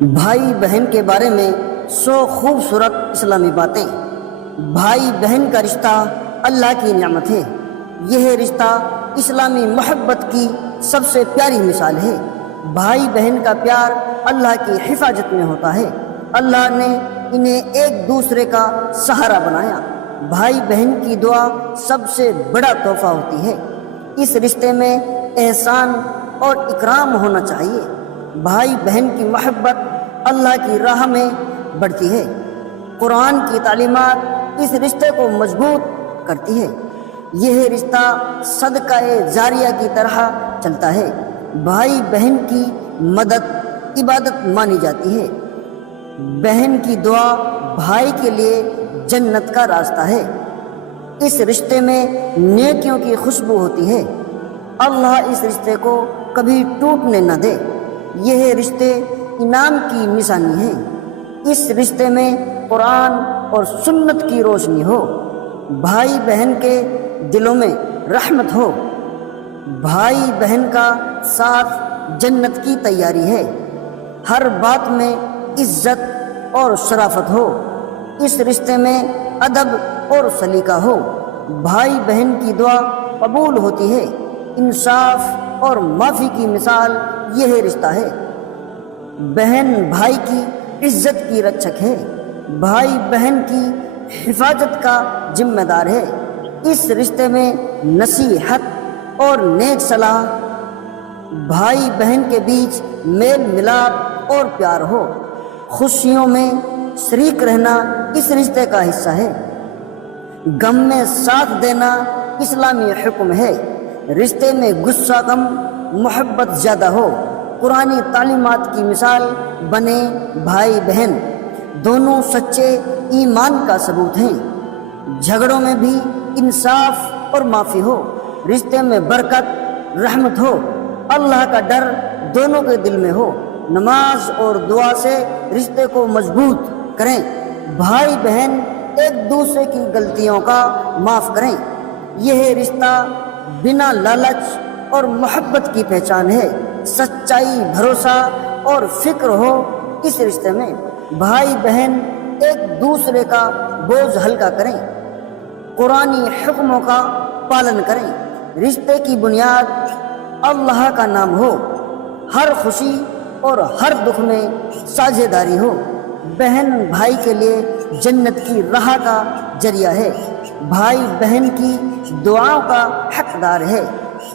بھائی بہن کے بارے میں 100 خوبصورت اسلامی باتیں۔ بھائی بہن کا رشتہ اللہ کی نعمت ہے۔ یہ رشتہ اسلامی محبت کی سب سے پیاری مثال ہے۔ بھائی بہن کا پیار اللہ کی حفاظت میں ہوتا ہے۔ اللہ نے انہیں ایک دوسرے کا سہارا بنایا۔ بھائی بہن کی دعا سب سے بڑا تحفہ ہوتی ہے۔ اس رشتے میں احسان اور اکرام ہونا چاہیے۔ بھائی بہن کی محبت اللہ کی راہ میں بڑھتی ہے۔ قرآن کی تعلیمات اس رشتے کو مضبوط کرتی ہے۔ یہ رشتہ صدقہ جاریہ کی طرح چلتا ہے۔ بھائی بہن کی مدد عبادت مانی جاتی ہے۔ بہن کی دعا بھائی کے لیے جنت کا راستہ ہے۔ اس رشتے میں نیکیوں کی خوشبو ہوتی ہے۔ اللہ اس رشتے کو کبھی ٹوٹنے نہ دے۔ یہ رشتے انعام کی نشانی ہیں۔ اس رشتے میں قرآن اور سنت کی روشنی ہو۔ بھائی بہن کے دلوں میں رحمت ہو۔ بھائی بہن کا ساتھ جنت کی تیاری ہے۔ ہر بات میں عزت اور شرافت ہو۔ اس رشتے میں ادب اور سلیقہ ہو۔ بھائی بہن کی دعا قبول ہوتی ہے۔ انصاف اور معافی کی مثال یہ رشتہ ہے۔ بہن بھائی کی عزت کی رکشک ہے۔ بھائی بہن کی حفاظت کا ذمہ دار ہے۔ اس رشتے میں نصیحت اور نیک صلاح، بھائی بہن کے بیچ میل ملاپ اور پیار ہو۔ خوشیوں میں شریک رہنا اس رشتے کا حصہ ہے۔ غم میں ساتھ دینا اسلامی حکم ہے۔ رشتے میں غصہ کم، محبت زیادہ ہو۔ قرآنی تعلیمات کی مثال بنے بھائی بہن دونوں سچے ایمان کا ثبوت ہیں۔ جھگڑوں میں بھی انصاف اور معافی ہو۔ رشتے میں برکت، رحمت ہو۔ اللہ کا ڈر دونوں کے دل میں ہو۔ نماز اور دعا سے رشتے کو مضبوط کریں۔ بھائی بہن ایک دوسرے کی غلطیوں کا معاف کریں۔ یہ رشتہ بنا لالچ اور محبت کی پہچان ہے۔ سچائی، بھروسہ اور فکر ہو اس رشتے میں۔ بھائی بہن ایک دوسرے کا بوجھ ہلکا کریں۔ قرآنی حکموں کا پالن کریں۔ رشتے کی بنیاد اللہ کا نام ہو۔ ہر خوشی اور ہر دکھ میں ساجھے داری ہو۔ بہن بھائی کے لیے جنت کی راہ کا ذریعہ ہے۔ بھائی بہن کی دعاؤں کا حقدار ہے۔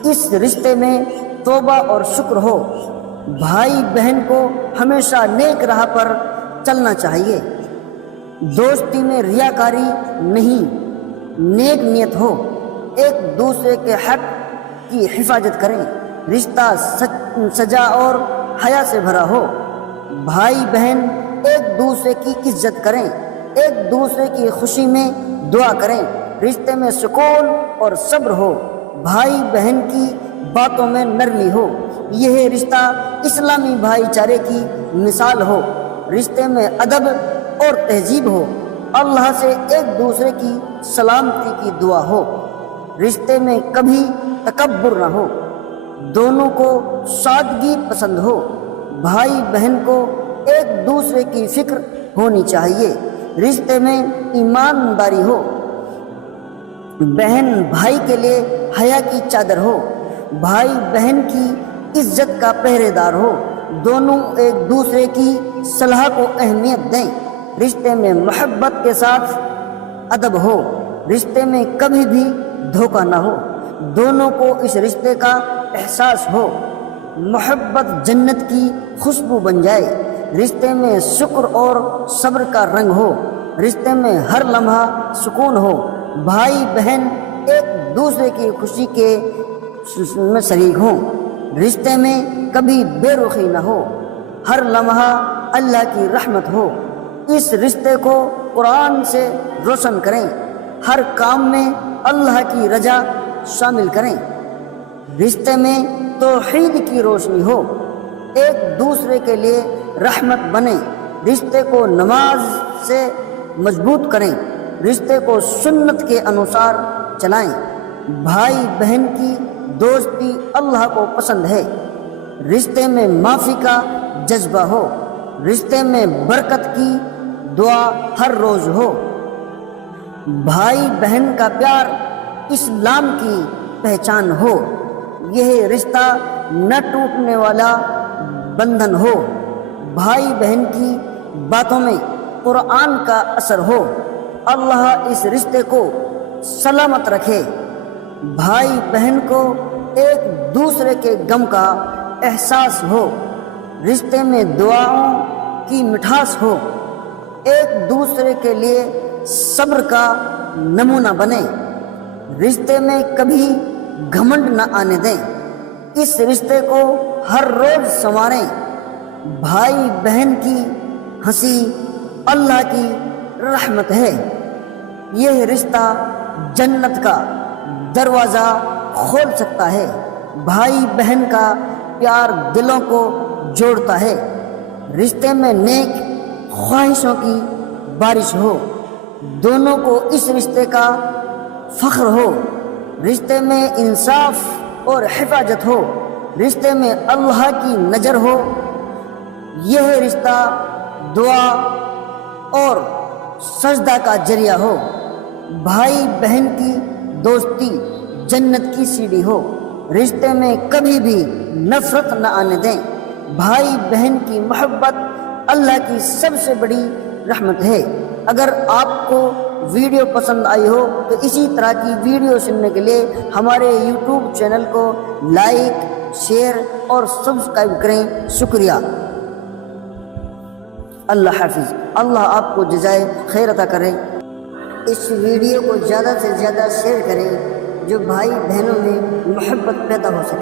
اس رشتے میں توبہ اور شکر ہو۔ بھائی بہن کو ہمیشہ نیک راہ پر چلنا چاہیے۔ دوستی میں ریاکاری نہیں، نیک نیت ہو۔ ایک دوسرے کے حق کی حفاظت کریں۔ رشتہ سجا اور حیا سے بھرا ہو۔ بھائی بہن ایک دوسرے کی عزت کریں۔ ایک دوسرے کی خوشی میں دعا کریں۔ رشتے میں سکون اور صبر ہو۔ بھائی بہن کی باتوں میں نرمی ہو۔ یہ رشتہ اسلامی بھائی چارے کی مثال ہو۔ رشتے میں ادب اور تہذیب ہو۔ اللہ سے ایک دوسرے کی سلامتی کی دعا ہو۔ رشتے میں کبھی تکبر نہ ہو۔ دونوں کو سادگی پسند ہو۔ بھائی بہن کو ایک دوسرے کی فکر ہونی چاہیے۔ رشتے میں ایمانداری ہو۔ بہن بھائی کے لیے حیا کی چادر ہو۔ بھائی بہن کی عزت کا پہرے دار ہو۔ دونوں ایک دوسرے کی صلاح کو اہمیت دیں۔ رشتے میں محبت کے ساتھ ادب ہو۔ رشتے میں کبھی بھی دھوکہ نہ ہو۔ دونوں کو اس رشتے کا احساس ہو۔ محبت جنت کی خوشبو بن جائے۔ رشتے میں شکر اور صبر کا رنگ ہو۔ رشتے میں ہر لمحہ سکون ہو۔ بھائی بہن ایک دوسرے کی خوشی کے میں شریک ہوں۔ رشتے میں کبھی بے رخی نہ ہو۔ ہر لمحہ اللہ کی رحمت ہو۔ اس رشتے کو قرآن سے روشن کریں۔ ہر کام میں اللہ کی رضا شامل کریں۔ رشتے میں توحید کی روشنی ہو۔ ایک دوسرے کے لیے رحمت بنیں۔ رشتے کو نماز سے مضبوط کریں۔ رشتے کو سنت کے انوسار چلائیں۔ بھائی بہن کی دوستی اللہ کو پسند ہے۔ رشتے میں معافی کا جذبہ ہو۔ رشتے میں برکت کی دعا ہر روز ہو۔ بھائی بہن کا پیار اسلام کی پہچان ہو، یہ رشتہ نہ ٹوٹنے والا بندھن ہو۔ بھائی بہن کی باتوں میں قرآن کا اثر ہو، اللہ اس رشتے کو سلامت رکھے۔ بھائی بہن کو ایک دوسرے کے غم کا احساس ہو، رشتے میں دعاؤں کی مٹھاس ہو، ایک دوسرے کے لیے صبر کا نمونہ بنے، رشتے میں کبھی گھمنڈ نہ آنے دیں، اس رشتے کو ہر روز سنواریں۔ بھائی بہن کی ہنسی اللہ کی رحمت ہے، یہ رشتہ جنت کا دروازہ کھول سکتا ہے۔ بھائی بہن کا پیار دلوں کو جوڑتا ہے، رشتے میں نیک خواہشوں کی بارش ہو، دونوں کو اس رشتے کا فخر ہو، رشتے میں انصاف اور حفاظت ہو، رشتے میں اللہ کی نظر ہو، یہ رشتہ دعا اور سجدہ کا ذریعہ ہو۔ بھائی بہن کی دوستی جنت کی سیڑھی ہو، رشتے میں کبھی بھی نفرت نہ آنے دیں۔ بھائی بہن کی محبت اللہ کی سب سے بڑی رحمت ہے۔ اگر آپ کو ویڈیو پسند آئی ہو تو اسی طرح کی ویڈیو سننے کے لیے ہمارے یوٹیوب چینل کو لائک، شیئر اور سبسکرائب کریں۔ شکریہ۔ اللہ حافظ۔ اللہ آپ کو جزائے خیر عطا کرے۔ اس ویڈیو کو زیادہ سے زیادہ شیئر کریں جو بھائی بہنوں میں محبت پیدا ہو سکے۔